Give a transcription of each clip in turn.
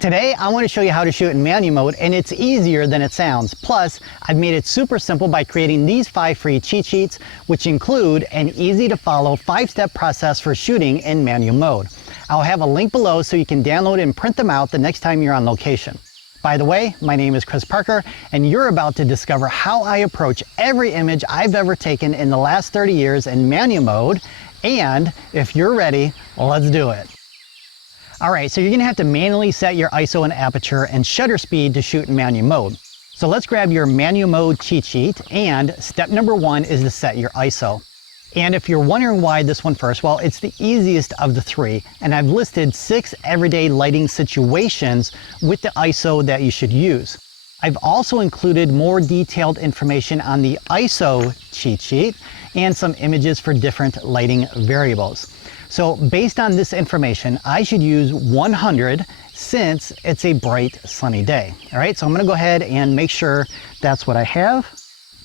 Today, I want to show you how to shoot in manual mode, and it's easier than it sounds. Plus, I've made it super simple by creating these 5 free cheat sheets, which include an easy-to-follow 5-step process for shooting in manual mode. I'll have a link below so you can download and print them out the next time you're on location. By the way, my name is Chris Parker, and you're about to discover how I approach every image I've ever taken in the last 30 years in manual mode, and if you're ready, let's do it. Alright, so you're going to have to manually set your ISO and aperture and shutter speed to shoot in manual mode. So let's grab your manual mode cheat sheet, and step number 1 is to set your ISO. And if you're wondering why this one first, well, it's the easiest of the 3, and I've listed 6 everyday lighting situations with the ISO that you should use. I've also included more detailed information on the ISO cheat sheet and some images for different lighting variables. So based on this information, I should use 100 since it's a bright sunny day. All right, so I'm gonna go ahead and make sure that's what I have.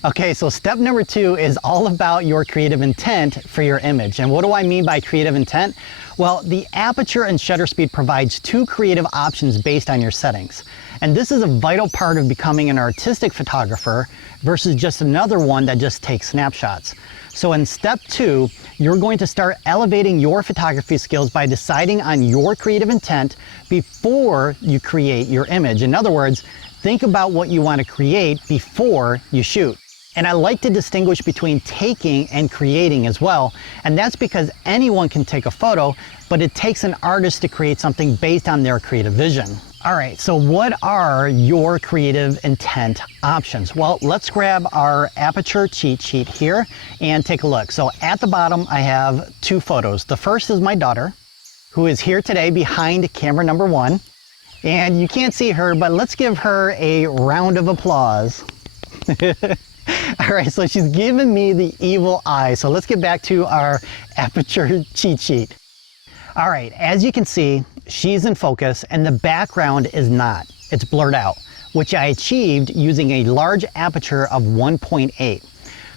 Okay, so step number 2 is all about your creative intent for your image. And what do I mean by creative intent? Well, the aperture and shutter speed provides 2 creative options based on your settings. And this is a vital part of becoming an artistic photographer versus just another one that just takes snapshots. So in step 2, you're going to start elevating your photography skills by deciding on your creative intent before you create your image. In other words, think about what you want to create before you shoot. And I like to distinguish between taking and creating as well. And that's because anyone can take a photo, but it takes an artist to create something based on their creative vision. All right, so what are your creative intent options? Well, let's grab our Aperture cheat sheet here and take a look. So at the bottom, I have 2 photos. The first is my daughter, who is here today behind camera number 1. And you can't see her, but let's give her a round of applause. All right, so she's giving me the evil eye. So let's get back to our Aperture cheat sheet. All right, as you can see, she's in focus and the background is not. It's blurred out, which I achieved using a large aperture of 1.8.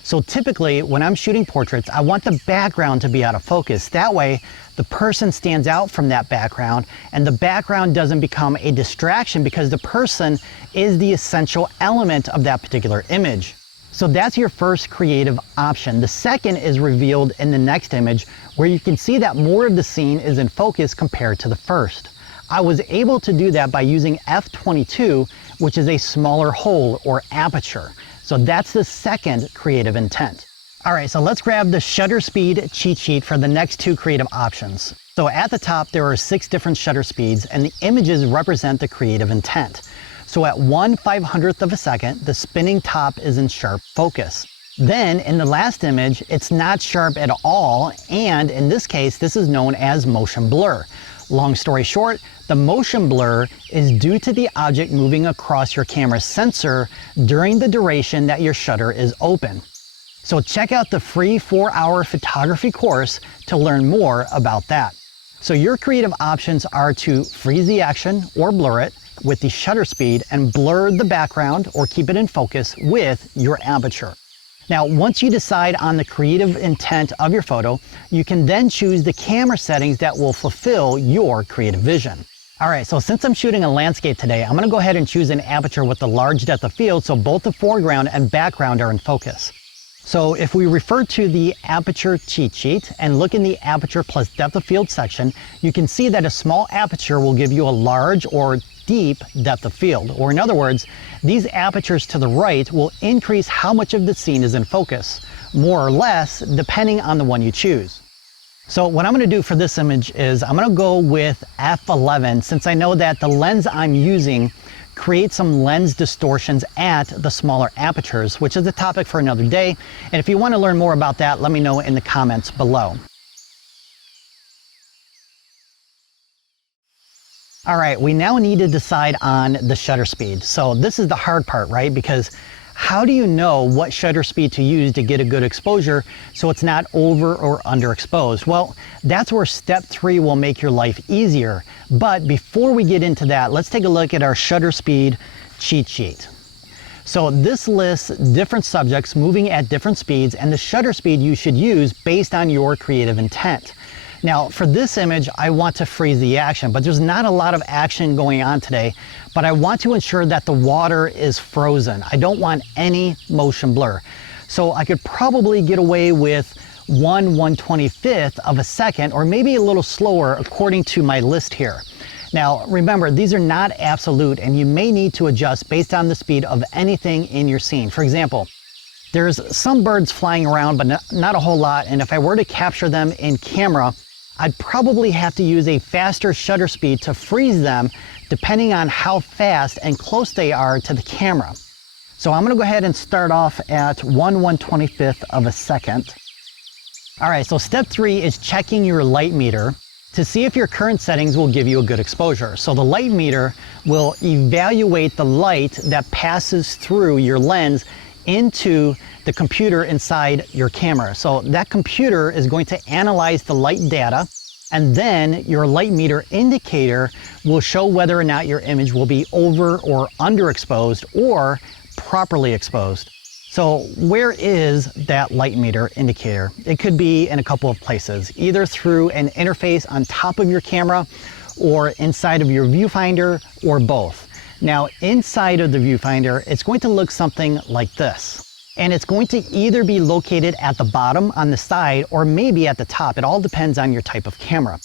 So typically when I'm shooting portraits, I want the background to be out of focus. That way the person stands out from that background and the background doesn't become a distraction because the person is the essential element of that particular image. So that's your first creative option. The second is revealed in the next image where you can see that more of the scene is in focus compared to the first. I was able to do that by using f/22, which is a smaller hole or aperture. So that's the second creative intent. All right, so let's grab the shutter speed cheat sheet for the next 2 creative options. So at the top, there are 6 different shutter speeds and the images represent the creative intent. So at 1/500th of a second, the spinning top is in sharp focus. Then in the last image, it's not sharp at all, and in this case, this is known as motion blur. Long story short, the motion blur is due to the object moving across your camera sensor during the duration that your shutter is open. So check out the free 4-hour photography course to learn more about that. So your creative options are to freeze the action or blur it with the shutter speed and blur the background or keep it in focus with your aperture. Now, once you decide on the creative intent of your photo, you can then choose the camera settings that will fulfill your creative vision. All right, so since I'm shooting a landscape today, I'm gonna go ahead and choose an aperture with a large depth of field so both the foreground and background are in focus. So if we refer to the Aperture cheat sheet and look in the aperture plus depth of field section, you can see that a small aperture will give you a large or deep depth of field. Or in other words, these apertures to the right will increase how much of the scene is in focus, more or less, depending on the one you choose. So what I'm gonna do for this image is I'm gonna go with f11 since I know that the lens I'm using creates some lens distortions at the smaller apertures, which is a topic for another day. And if you want to learn more about that, let me know in the comments below. All right, we now need to decide on the shutter speed. So this is the hard part, right? Because how do you know what shutter speed to use to get a good exposure so it's not over or underexposed? Well, that's where step 3 will make your life easier. But before we get into that, let's take a look at our shutter speed cheat sheet. So this lists different subjects moving at different speeds and the shutter speed you should use based on your creative intent. Now for this image, I want to freeze the action, but there's not a lot of action going on today, but I want to ensure that the water is frozen. I don't want any motion blur. So I could probably get away with 1/125th of a second, or maybe a little slower according to my list here. Now remember, these are not absolute, and you may need to adjust based on the speed of anything in your scene. For example, there's some birds flying around, but not a whole lot, and if I were to capture them in camera, I'd probably have to use a faster shutter speed to freeze them, depending on how fast and close they are to the camera. So I'm gonna go ahead and start off at 1/125th of a second. All right, so step 3 is checking your light meter to see if your current settings will give you a good exposure. So the light meter will evaluate the light that passes through your lens into the computer inside your camera. So that computer is going to analyze the light data, and then your light meter indicator will show whether or not your image will be over or underexposed or properly exposed. So where is that light meter indicator? It could be in a couple of places, either through an interface on top of your camera or inside of your viewfinder, or both. Now inside of the viewfinder, it's going to look something like this. And it's going to either be located at the bottom on the side or maybe at the top. It all depends on your type of camera.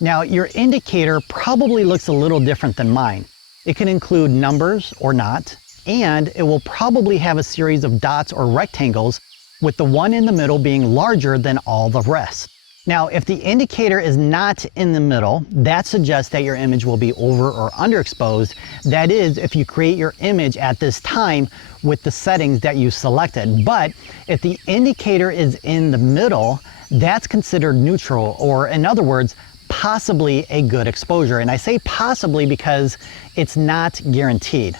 Now your indicator probably looks a little different than mine. It can include numbers or not, and it will probably have a series of dots or rectangles, with the one in the middle being larger than all the rest. Now, if the indicator is not in the middle, that suggests that your image will be over or underexposed. That is, if you create your image at this time with the settings that you selected. But if the indicator is in the middle, that's considered neutral, or in other words, possibly a good exposure. And I say possibly because it's not guaranteed.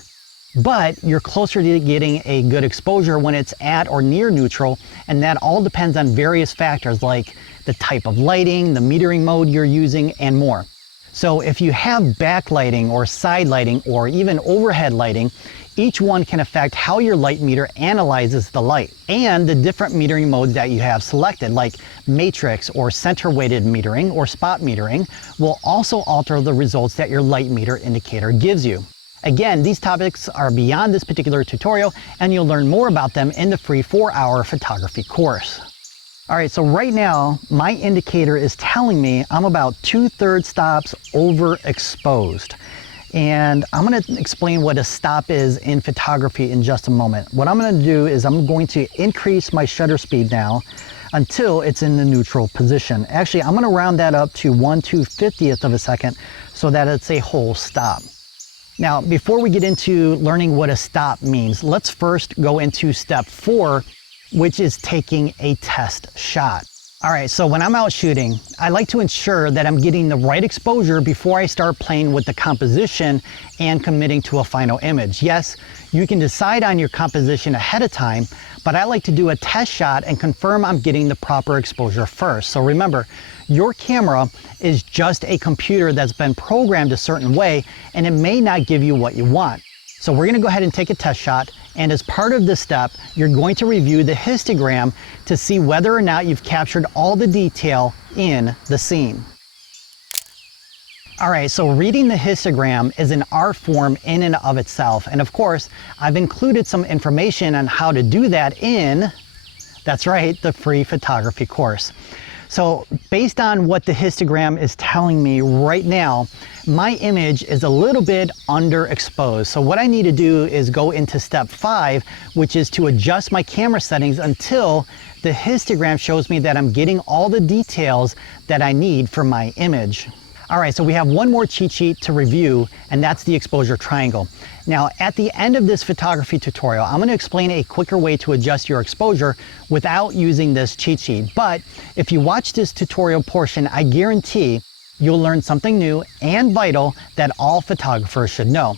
But you're closer to getting a good exposure when it's at or near neutral, and that all depends on various factors like the type of lighting, the metering mode you're using, and more. So if you have backlighting or side lighting or even overhead lighting, each one can affect how your light meter analyzes the light, and the different metering modes that you have selected, like matrix or center weighted metering or spot metering, will also alter the results that your light meter indicator gives you. Again, these topics are beyond this particular tutorial, and you'll learn more about them in the free 4-hour photography course. All right, so right now, my indicator is telling me I'm about 2/3 stops overexposed. And I'm gonna explain what a stop is in photography in just a moment. What I'm gonna do is I'm going to increase my shutter speed now until it's in the neutral position. Actually, I'm gonna round that up to 1/250th of a second so that it's a whole stop. Now, before we get into learning what a stop means, let's first go into step 4, which is taking a test shot. All right, so when I'm out shooting, I like to ensure that I'm getting the right exposure before I start playing with the composition and committing to a final image. Yes, you can decide on your composition ahead of time, but I like to do a test shot and confirm I'm getting the proper exposure first. So remember, your camera is just a computer that's been programmed a certain way, and it may not give you what you want. So we're gonna go ahead and take a test shot, and as part of this step, you're going to review the histogram to see whether or not you've captured all the detail in the scene. All right, so reading the histogram is an art form in and of itself, and of course, I've included some information on how to do that in, that's right, the free photography course. So based on what the histogram is telling me right now, my image is a little bit underexposed. So what I need to do is go into step 5, which is to adjust my camera settings until the histogram shows me that I'm getting all the details that I need for my image. All right, so we have one more cheat sheet to review, and that's the exposure triangle. Now, at the end of this photography tutorial, I'm gonna explain a quicker way to adjust your exposure without using this cheat sheet. But if you watch this tutorial portion, I guarantee you'll learn something new and vital that all photographers should know.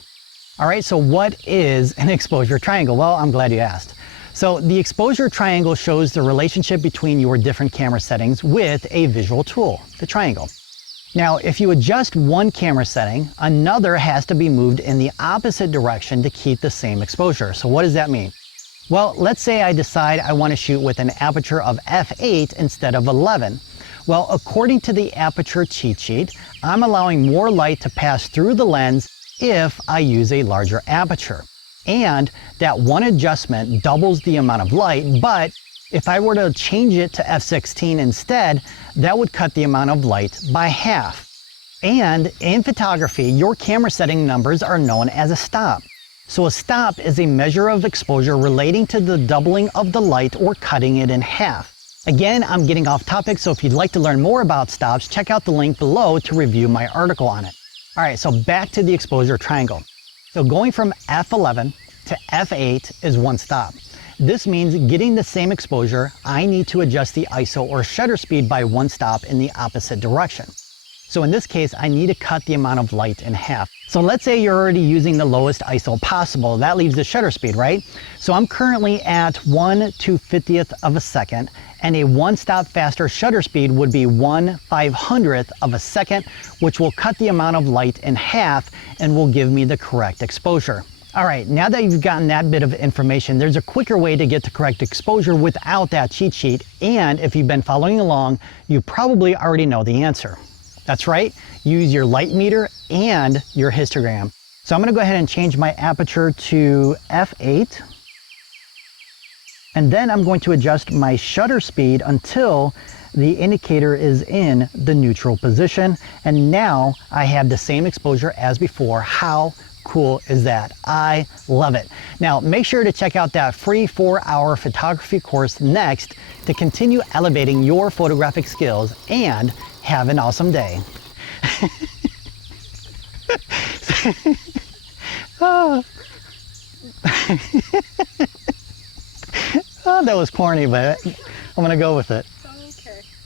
All right, so what is an exposure triangle? Well, I'm glad you asked. So the exposure triangle shows the relationship between your different camera settings with a visual tool, the triangle. Now, if you adjust one camera setting, another has to be moved in the opposite direction to keep the same exposure. So what does that mean? Well, let's say I decide I want to shoot with an aperture of f8 instead of 11. Well, according to the Aperture cheat sheet, I'm allowing more light to pass through the lens if I use a larger aperture. And that one adjustment doubles the amount of light, but if I were to change it to f/16 instead, that would cut the amount of light by half. And in photography, your camera setting numbers are known as a stop. So a stop is a measure of exposure relating to the doubling of the light or cutting it in half. Again, I'm getting off topic, so if you'd like to learn more about stops, check out the link below to review my article on it. All right, so back to the exposure triangle. So going from f11 to f8 is one stop. This means getting the same exposure, I need to adjust the ISO or shutter speed by one stop in the opposite direction. So in this case, I need to cut the amount of light in half. So let's say you're already using the lowest ISO possible. That leaves the shutter speed, right? So I'm currently at 1/250th of a second, and a one stop faster shutter speed would be 1/500th of a second, which will cut the amount of light in half and will give me the correct exposure. All right, now that you've gotten that bit of information, there's a quicker way to get the correct exposure without that cheat sheet. And if you've been following along, you probably already know the answer. That's right, use your light meter and your histogram. So I'm gonna go ahead and change my aperture to f8. And then I'm going to adjust my shutter speed until the indicator is in the neutral position. And now I have the same exposure as before. How cool is that? I love it. Now make sure to check out that free 4-hour photography course next to continue elevating your photographic skills, and have an awesome day. Oh. Oh, that was corny, but I'm gonna go with it.